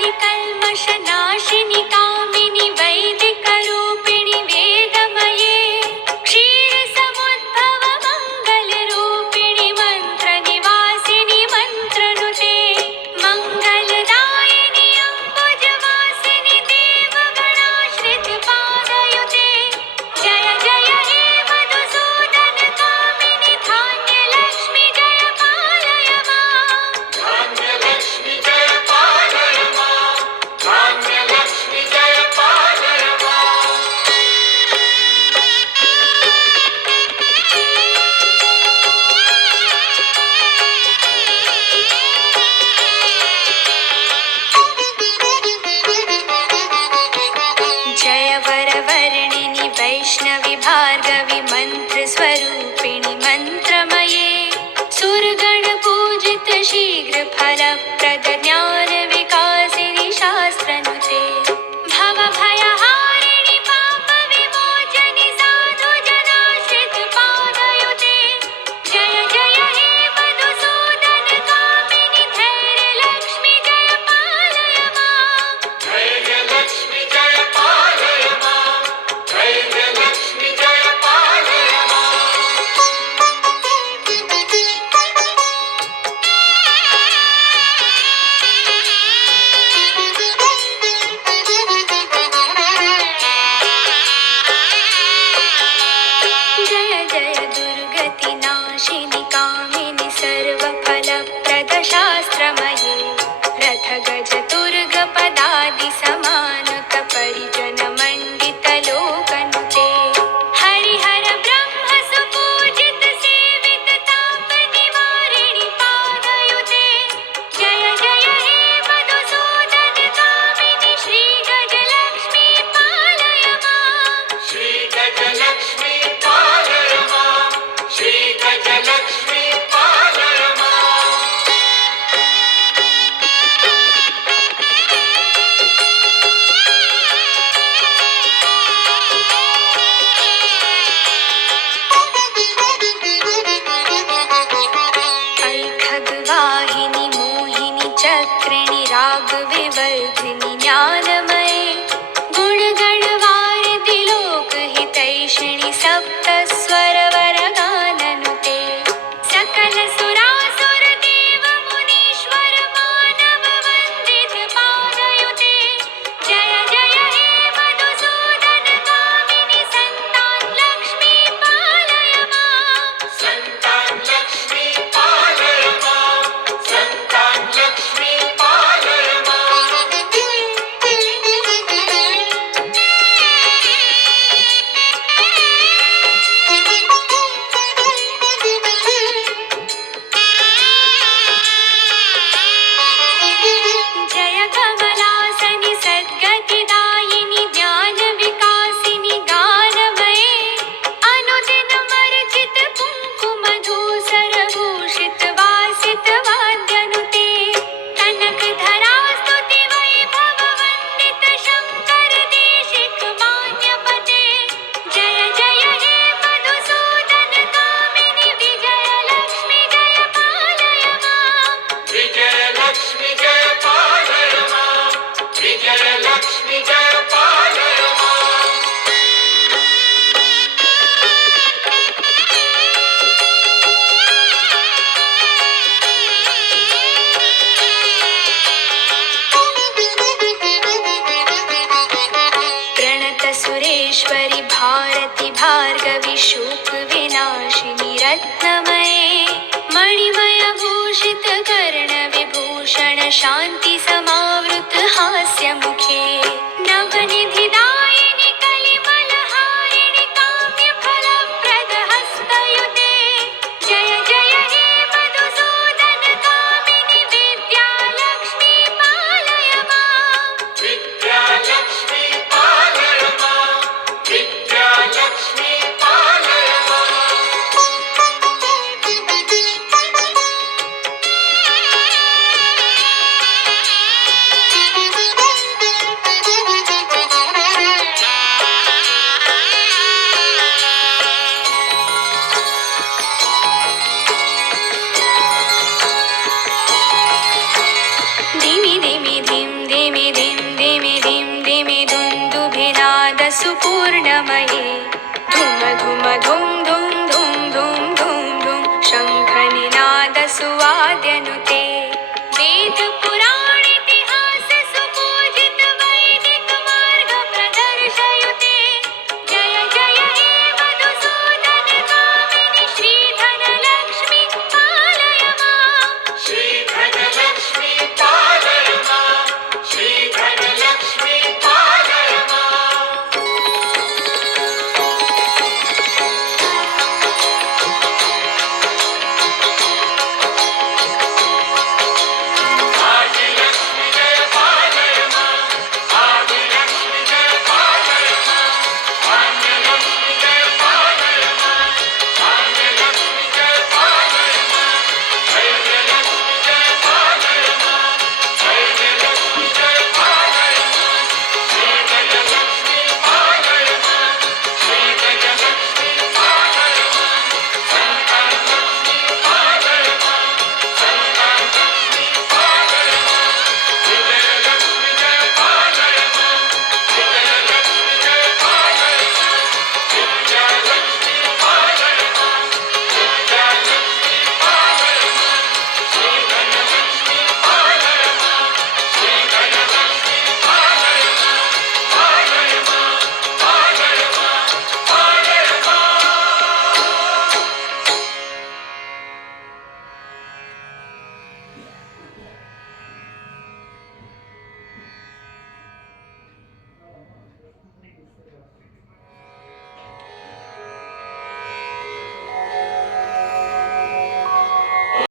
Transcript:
कलिकल्मषनाशिनि कामिनि वैदिकरूपिणि वेदमये क्षीरसमुद्भव मङ्गलरूपिणि मन्त्रनिवासिनि मन्त्रनुते मङ्गलदायिनि अम्बुजवासिनि देवगणाश्रितपादयुते जय जय हे मधुसूदनकामिनि धान्यलक्ष्मि जय पालय मां धान्यलक्ष्मि जय पालय मां धान्यलक्ष्मि जय पालय मां जय वरवर्णिनि वैष्णवि भार्गवि मन्त्रस्वरूपिणि मन्त्रमये सुरगणपूजित शीघ्रफलप्रद ज्ञानविकासिनि शास्त्रनुते भवभयहारिणि पापविमोचनि साधुजनाश्रितपादयुते जय जय हे मधुसूदनकामिनि धैर्यलक्ष्मि जय पालय मां धैर्यलक्ष्मि जय पालय मां धैर्यलक्ष्मि जय पालय मां जय जय दुर्गतिनाशिनि कामिनि सर्वफलप्रद शास्त्रमये रथगज दुर्गपदादि समानुत परिजनमण्डित लोकनुते हरिहर ब्रह्म सुपूजित सेवित तापनिवारिणि पादयुते जय जय हे मधुसूदनकामिनि श्रीगजलक्ष्मी पालय मां श्रीगजलक्ष्मी पालय मां श्रीगजलक्ष्मी पालय मां ऐखगवाहिनि मोहिनि चक्रिणि रागविवर्धिनि ज्ञानमये गुणगणवारिधि लोकहितैषिणि सप्तस्वरवरगाननुते सकल सुरासुर देव मुनीश्वर मानव वन्दित पादयुते जय जय हे मधुसूदनकामिनि सन्तान लक्ष्मी पालय मां संतान लक्ष्मी पालय मां संतान लक्ष्मी पालय मां जय कमलासनि सद्गतिदायिनि ज्ञानविकासिनि गानमये अनुदिनमर्चित कुङ्कुमधूसरभूषित वासित वाद्यनुते कनकधरा स्तुति वैभव वन्दित शङ्कर देशिक मान्यपते जय जय हे मधुसूदनकामिनि विजयलक्ष्मि जय पालय मां विजयलक्ष्मी जय पालय मां विजयलक्ष्मी जय पालय मां प्रणत सुरेश्वरि भारति भार्गवि शोकविनाशिनि रत्नमये मणिमय भूषित कर्णविभूषण शान्ति समावृत हास्यमुखे नवनिधिदायिनि कलिमलहारिणि काम्यफलप्रद हस्तयुते जय जय हे मधुसूदनकामिनि विद्यालक्ष्मी पालय मां विद्यालक्ष्मी पालय मां विद्यालक्ष्मी पालय मां सुपूर्णमये धुम धुम धुम